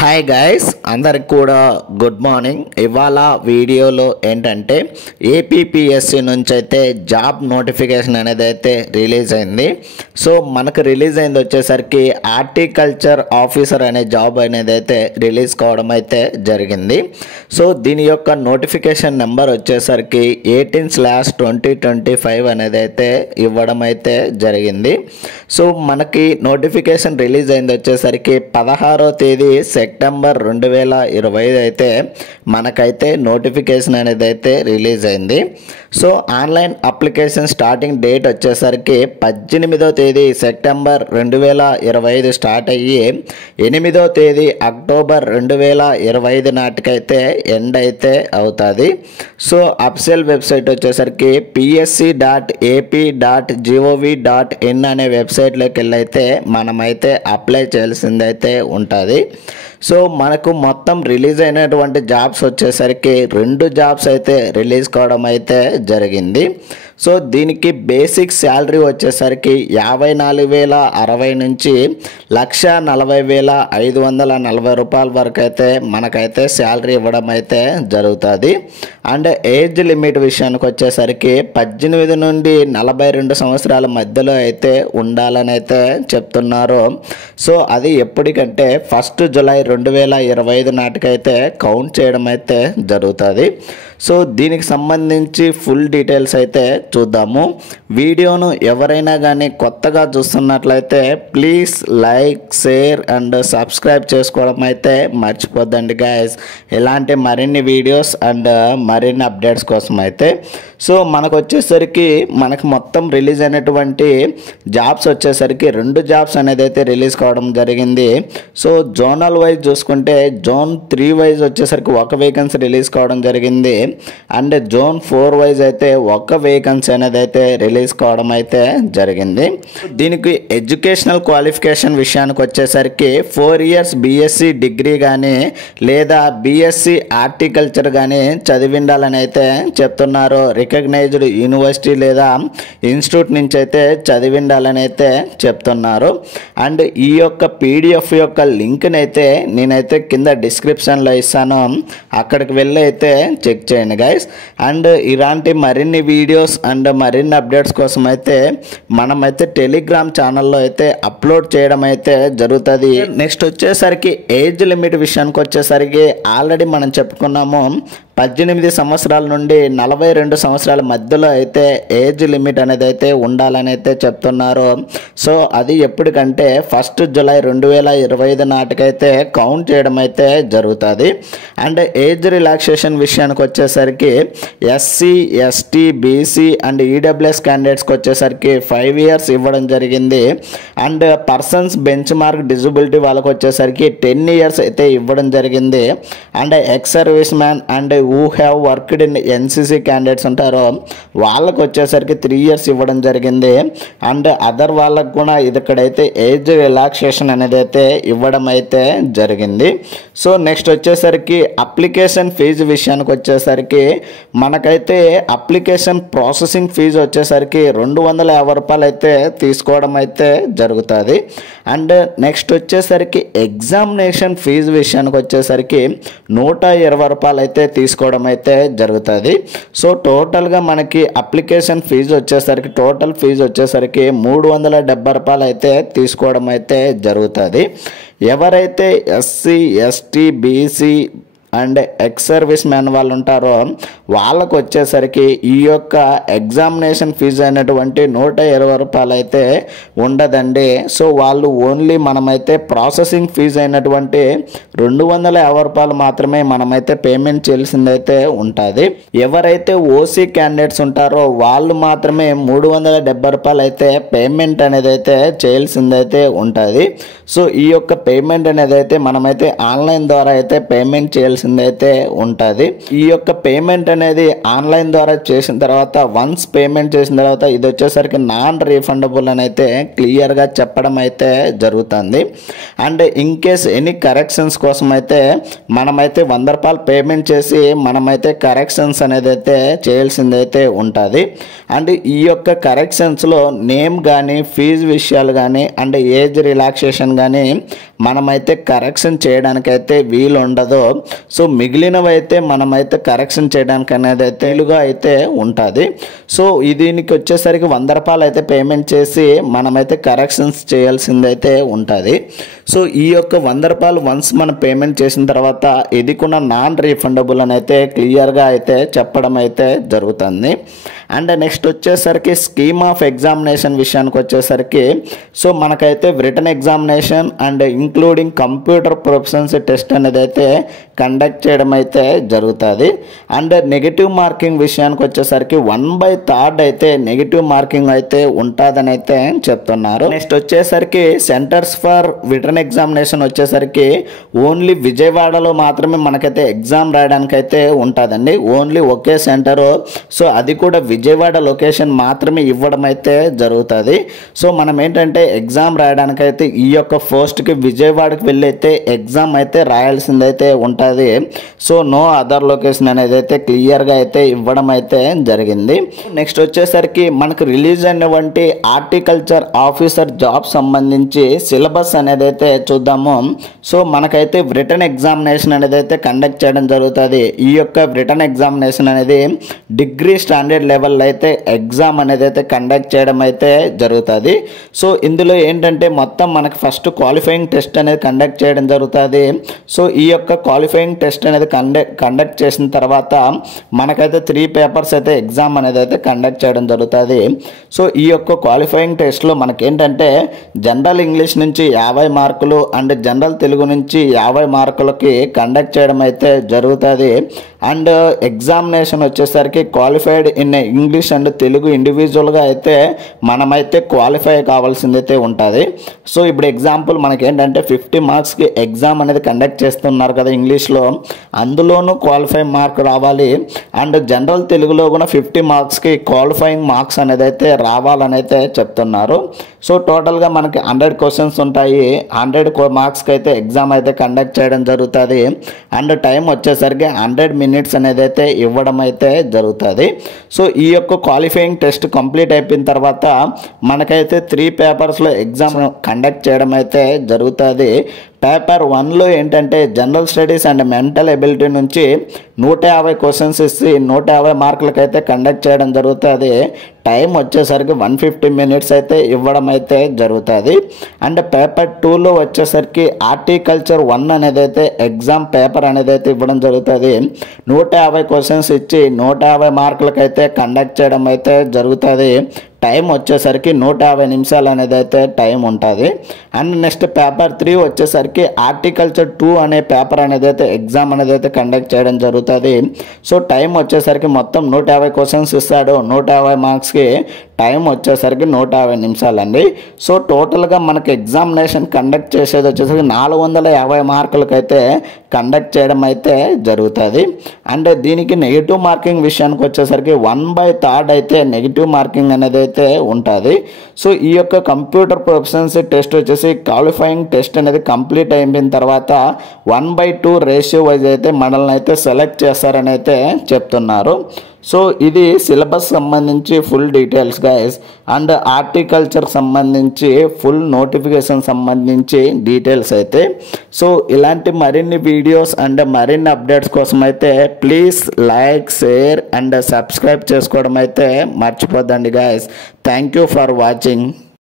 Hi guys, అందరికి కూడా good morning. ఇవాళ వీడియోలో ఏంటంటే ఏపీపీఎస్సీ నుంచి అయితే జాబ్ నోటిఫికేషన్ అనేది అయితే రిలీజ్ అయింది. సో మనకు రిలీజ్ అయింది వచ్చేసరికి హార్టికల్చర్ ఆఫీసర్ అనే జాబ్ అనేది అయితే రిలీజ్ కావడం అయితే జరిగింది. సో దీని యొక్క నోటిఫికేషన్ నెంబర్ వచ్చేసరికి 18/2025 అనేది అయితే ఇవ్వడం అయితే జరిగింది. సో మనకి నోటిఫికేషన్ రిలీజ్ అయింది వచ్చేసరికి 16వ తేదీ సెప్టెంబర్ 2025 అయితే మనకైతే నోటిఫికేషన్ అనేది అయితే రిలీజ్ అయింది. So online application starting date వచ్చేసరికి 18వ తేదీ సెప్టెంబర్ 2025 స్టార్ట్ అయ్యి 8వ తేదీ అక్టోబర్ 2025 నాటికైతే ఎండ్ అయితే అవుతుంది. సో అఫీషియల్ వెబ్సైట్ వచ్చేసరికి psc.ap.gov.in అనే వెబ్సైట్లోకి వెళ్ళి అయితే మనమైతే అప్లై చేయాల్సిందైతే ఉంటుంది. సో మనకు మొత్తం రిలీజ్ అయినటువంటి జాబ్స్ వచ్చేసరికి 2 జాబ్స్ అయితే రిలీజ్ కావడం అయితే జరిగింది. సో దీనికి బేసిక్ శాలరీ వచ్చేసరికి 54,060 నుంచి 1,40,540 రూపాయల వరకు అయితే మనకైతే శాలరీ ఇవ్వడం అయితే జరుగుతుంది. అండ్ ఏజ్ లిమిట్ విషయానికి వచ్చేసరికి 18 నుండి 42 సంవత్సరాల మధ్యలో అయితే ఉండాలని అయితే చెప్తున్నారు. సో అది ఎప్పటికంటే 1 జూలై 2025 నాటికైతే కౌంట్ చేయడం అయితే జరుగుతుంది. సో దీనికి సంబంధించి ఫుల్ డీటెయిల్స్ అయితే చూద్దాము. వీడియోను ఎవరైనా కానీ కొత్తగా చూస్తున్నట్లయితే please like, share and subscribe చేసుకోవడం అయితే మర్చిపోద్దండి గైస్, ఇలాంటి మరిన్ని వీడియోస్ అండ్ మరిన్ని అప్డేట్స్ కోసం అయితే. సో మనకు వచ్చేసరికి మనకు మొత్తం రిలీజ్ అయినటువంటి జాబ్స్ వచ్చేసరికి 2 జాబ్స్ అనేది అయితే రిలీజ్ కావడం జరిగింది. సో జోనల్ వైజ్ చూసుకుంటే జోన్ 3 వైజ్ వచ్చేసరికి 1 వేకెన్సీ రిలీజ్ కావడం జరిగింది. అండ్ జోన్ 4 వైజ్ అయితే 1 వేకెన్సీ అనేది అయితే రిలీజ్ కావడం అయితే జరిగింది. దీనికి ఎడ్యుకేషనల్ క్వాలిఫికేషన్ విషయానికి వచ్చేసరికి 4 ఇయర్స్ బీఎస్సీ డిగ్రీ కానీ లేదా బీఎస్సీ హార్టికల్చర్ కానీ చదివిండాలని అయితే చెప్తున్నారు. రికగ్నైజ్డ్ యూనివర్సిటీ లేదా ఇన్స్టిట్యూట్ నుంచి అయితే చదివిండాలని అయితే చెప్తున్నారు. అండ్ ఈ యొక్క పీడిఎఫ్ యొక్క లింక్ని అయితే నేనైతే కింద డిస్క్రిప్షన్లో ఇస్తాను, అక్కడికి వెళ్ళి అయితే చెక్ చేయండి గైస్. అండ్ ఇలాంటి మరిన్ని వీడియోస్ అండ్ మరిన్ని అప్డేట్స్ కోసం అయితే మనమైతే టెలిగ్రామ్ ఛానల్లో అయితే అప్లోడ్ చేయడం అయితే జరుగుతుంది. నెక్స్ట్ వచ్చేసరికి ఏజ్ లిమిట్ విషయానికి వచ్చేసరికి ఆల్రెడీ మనం చెప్పుకున్నాము, 18 సంవత్సరాల నుండి 42 సంవత్సరాల మధ్యలో అయితే ఏజ్ లిమిట్ అనేది అయితే ఉండాలని అయితే చెప్తున్నారు. సో అది ఎప్పటికంటే 1 జూలై 2025 నాటికైతే కౌంట్ చేయడం అయితే జరుగుతుంది. అండ్ ఏజ్ రిలాక్సేషన్ విషయానికి వచ్చేసరికి SC, ST, BC and EWS క్యాండిడేట్స్కి వచ్చేసరికి 5 ఇయర్స్ ఇవ్వడం జరిగింది. And persons benchmark disability వాళ్ళకి వచ్చేసరికి 10 ఇయర్స్ అయితే ఇవ్వడం జరిగింది. And ex service man and who have worked in NCC candidates ఉంటారో వాళ్ళకు వచ్చేసరికి 3 ఇయర్స్ ఇవ్వడం జరిగింది. అండ్ అదర్ వాళ్ళకు కూడా ఇక్కడైతే ఏజ్ రిలాక్సేషన్ అనేది అయితే ఇవ్వడం అయితే జరిగింది. సో నెక్స్ట్ వచ్చేసరికి అప్లికేషన్ ఫీజు విషయానికి వచ్చేసరికి మనకైతే అప్లికేషన్ ప్రాసెసింగ్ ఫీజు వచ్చేసరికి 250 రూపాయలు అయితే తీసుకోవడం అయితే జరుగుతుంది. అండ్ నెక్స్ట్ వచ్చేసరికి ఎగ్జామినేషన్ ఫీజు విషయానికి వచ్చేసరికి 120 రూపాయలు అయితే తీసుకోవడం అయితే జరుగుతుంది. సో టోటల్గా మనకి అప్లికేషన్ ఫీజు వచ్చేసరికి టోటల్ ఫీజు వచ్చేసరికి 370 రూపాయలు అయితే తీసుకోవడం అయితే జరుగుతుంది. ఎవరైతే SC, ST, BC and ex service man వాళ్ళు ఉంటారో వాళ్ళకు వచ్చేసరికి ఈ యొక్క ఎగ్జామినేషన్ ఫీజు అయినటువంటి 120 రూపాయలు అయితే ఉండదండి. సో వాళ్ళు ఓన్లీ మనమైతే ప్రాసెసింగ్ ఫీజు అయినటువంటి 250 రూపాయలు మాత్రమే మనమైతే పేమెంట్ చేయాల్సిందైతే ఉంటుంది. ఎవరైతే ఓసీ క్యాండిడేట్స్ ఉంటారో వాళ్ళు మాత్రమే 370 రూపాయలు అయితే పేమెంట్ అనేది అయితే చేయాల్సిందైతే ఉంటుంది. సో ఈ యొక్క పేమెంట్ అనేది అయితే మనమైతే ఆన్లైన్ ద్వారా అయితే పేమెంట్ చేయాల్సి చేయాల్సింది అయితే ఉంటుంది. ఈ యొక్క పేమెంట్ అనేది ఆన్లైన్ ద్వారా చేసిన తర్వాత వన్స్ పేమెంట్ చేసిన తర్వాత ఇది వచ్చేసరికి నాన్ రీఫండబుల్ అని అయితే క్లియర్గా చెప్పడం అయితే జరుగుతుంది. And in case any corrections కోసం అయితే మనమైతే ₹100 పేమెంట్ చేసి మనమైతే కరెక్షన్స్ అనేది అయితే చేయాల్సింది అయితే ఉంటుంది. అండ్ ఈ యొక్క కరెక్షన్స్లో నేమ్ కానీ ఫీజు విషయాలు కానీ అండ్ ఏజ్ రిలాక్సేషన్ కానీ మనమైతే కరెక్షన్ చేయడానికైతే వీలు ఉండదు. సో మిగిలినవి అయితే మనమైతే కరెక్షన్ చేయడానికి అనేది అయితే వీలుగా అయితే ఉంటుంది. సో దీనికి వచ్చేసరికి ₹100 అయితే పేమెంట్ చేసి మనమైతే కరెక్షన్స్ చేయాల్సింది అయితే ఉంటుంది. సో ఈ యొక్క ₹100 వన్స్ మనం పేమెంట్ చేసిన తర్వాత ఇది కూడా నాన్ రీఫండబుల్ అని అయితే క్లియర్గా అయితే చెప్పడం అయితే జరుగుతుంది. అండ్ నెక్స్ట్ వచ్చేసరికి స్కీమ్ ఆఫ్ ఎగ్జామినేషన్ విషయానికి వచ్చేసరికి సో మనకైతే written examination and including computer proficiency test అనేది అయితే కండక్ట్ చేయడం అయితే జరుగుతుంది. అండ్ నెగిటివ్ మార్కింగ్ విషయానికి వచ్చేసరికి 1/3 అయితే నెగిటివ్ మార్కింగ్ అయితే ఉంటుందని అయితే చెప్తున్నారు. నెక్స్ట్ వచ్చేసరికి సెంటర్స్ ఫర్ రిటన్ ఎగ్జామినేషన్ వచ్చేసరికి ఓన్లీ విజయవాడలో మాత్రమే మనకైతే ఎగ్జామ్ రాయడానికి అయితే ఉంటుందండి. ఓన్లీ ఒకే సెంటరు. సో అది కూడా విజయవాడ లొకేషన్ మాత్రమే ఇవ్వడం అయితే జరుగుతుంది. సో మనం ఏంటంటే ఎగ్జామ్ రాయడానికి అయితే ఈ యొక్క పోస్ట్కి విజయవాడకి వెళ్ళి అయితే ఎగ్జామ్ అయితే రాయాల్సింది అయితే ఉంటుంది. సో నో అదర్ లొకేషన్ అనేది అయితే క్లియర్గా అయితే ఇవ్వడం అయితే జరిగింది. నెక్స్ట్ వచ్చేసరికి మనకు రిలీజ్ అయినటువంటి హార్టికల్చర్ ఆఫీసర్ జాబ్ సంబంధించి సిలబస్ అనేది అయితే చూద్దాము. సో మనకైతే రిటన్ ఎగ్జామినేషన్ అనేది అయితే కండక్ట్ చేయడం జరుగుతుంది. ఈ యొక్క రిటన్ ఎగ్జామినేషన్ అనేది డిగ్రీ స్టాండర్డ్ లెవెల్ అయితే ఎగ్జామ్ అనేది అయితే కండక్ట్ చేయడం అయితే జరుగుతుంది. సో ఇందులో ఏంటంటే మొత్తం మనకి ఫస్ట్ క్వాలిఫైయింగ్ టెస్ట్ అనేది కండక్ట్ చేయడం జరుగుతుంది. సో ఈ యొక్క క్వాలిఫైయింగ్ టెస్ట్ అనేది కండక్ట్ చేసిన తర్వాత మనకైతే 3 పేపర్స్ అయితే ఎగ్జామ్ అనేది అయితే కండక్ట్ చేయడం జరుగుతుంది. సో ఈ యొక్క క్వాలిఫైయింగ్ టెస్ట్లో మనకేంటంటే జనరల్ ఇంగ్లీష్ నుంచి 50 మార్కులు అండ్ జనరల్ తెలుగు నుంచి 50 మార్కులకి కండక్ట్ చేయడం అయితే జరుగుతుంది. అండ్ ఎగ్జామినేషన్ వచ్చేసరికి qualified in English and Telugu ఇండివిజువల్గా అయితే మనమైతే క్వాలిఫై కావాల్సింది అయితే ఉంటుంది. సో ఇప్పుడు ఎగ్జాంపుల్ మనకేంటంటే 50 మార్క్స్కి ఎగ్జామ్ అనేది కండక్ట్ చేస్తున్నారు కదా ఇంగ్లీష్లో, అందులోనూ క్వాలిఫై మార్క్ రావాలి. అండ్ జనరల్ తెలుగులో కూడా 50 మార్క్స్కి క్వాలిఫైయింగ్ మార్క్స్ అనేది అయితే రావాలని అయితే చెప్తున్నారు. సో టోటల్గా మనకి 100 క్వశ్చన్స్ ఉంటాయి. 100 మార్క్స్కి అయితే ఎగ్జామ్ అయితే కండక్ట్ చేయడం జరుగుతుంది. అండ్ టైం వచ్చేసరికి 100 మినిట్స్ అనేది అయితే ఇవ్వడం అయితే జరుగుతుంది. సో ఈ యొక్క క్వాలిఫైయింగ్ టెస్ట్ కంప్లీట్ అయిపోయిన తర్వాత మనకైతే 3 పేపర్స్లో ఎగ్జామ్ కండక్ట్ చేయడం అయితే జరుగుతుంది. పేపర్ 1లో ఏంటంటే general studies and mental ability నుంచి 150 క్వశ్చన్స్ ఇచ్చి 150 మార్కులకి అయితే కండక్ట్ చేయడం జరుగుతుంది. టైం వచ్చేసరికి 150 మినిట్స్ అయితే ఇవ్వడం అయితే జరుగుతుంది. అండ్ పేపర్ 2లో వచ్చేసరికి హార్టికల్చర్ 1 అనేది అయితే ఎగ్జామ్ పేపర్ అనేది అయితే ఇవ్వడం జరుగుతుంది. 150 క్వశ్చన్స్ ఇచ్చి 150 మార్కులకి అయితే కండక్ట్ చేయడం అయితే జరుగుతుంది. టైం వచ్చేసరికి 150 నిమిషాలు అనేది అయితే టైం ఉంటుంది. అండ్ నెక్స్ట్ పేపర్ 3 వచ్చేసరికి హార్టికల్చర్ 2 అనే పేపర్ అనేది అయితే ఎగ్జామ్ అనేది అయితే కండక్ట్ చేయడం జరుగుతుంది. సో టైం వచ్చేసరికి మొత్తం 150 క్వశ్చన్స్ ఇస్తాడు. 150 మార్క్స్కి టైం వచ్చేసరికి 150 నిమిషాలండి. సో టోటల్గా మనకి ఎగ్జామినేషన్ కండక్ట్ చేసేది వచ్చేసరికి 450 మార్కులకైతే కండక్ట్ చేయడం అయితే జరుగుతుంది. అండ్ దీనికి నెగిటివ్ మార్కింగ్ విషయానికి వచ్చేసరికి 1/3 అయితే నెగిటివ్ మార్కింగ్ అనేది అయితే ఉంటుంది. సో ఈ యొక్క కంప్యూటర్ ప్రొఫిషియన్సీ టెస్ట్ వచ్చేసి క్వాలిఫైయింగ్ టెస్ట్ అనేది కంప్లీట్ అయిపోయిన తర్వాత 1/2 రేషియో వైజ్ అయితే మనల్ని అయితే సెలెక్ట్ చేస్తారని అయితే చెప్తున్నారు. సో ఇది సిలబస్ సంబంధించి full details guys. And horticulture సంబంధించి ఫుల్ నోటిఫికేషన్ సంబంధించి డీటెయిల్స్ అయితే. సో ఇలాంటి మరిన్ని వీడియోస్ అండ్ మరిన్ని అప్డేట్స్ కోసం అయితే please like, share and subscribe చేసుకోవడం అయితే మర్చిపోద్దండి guys. Thank you for watching.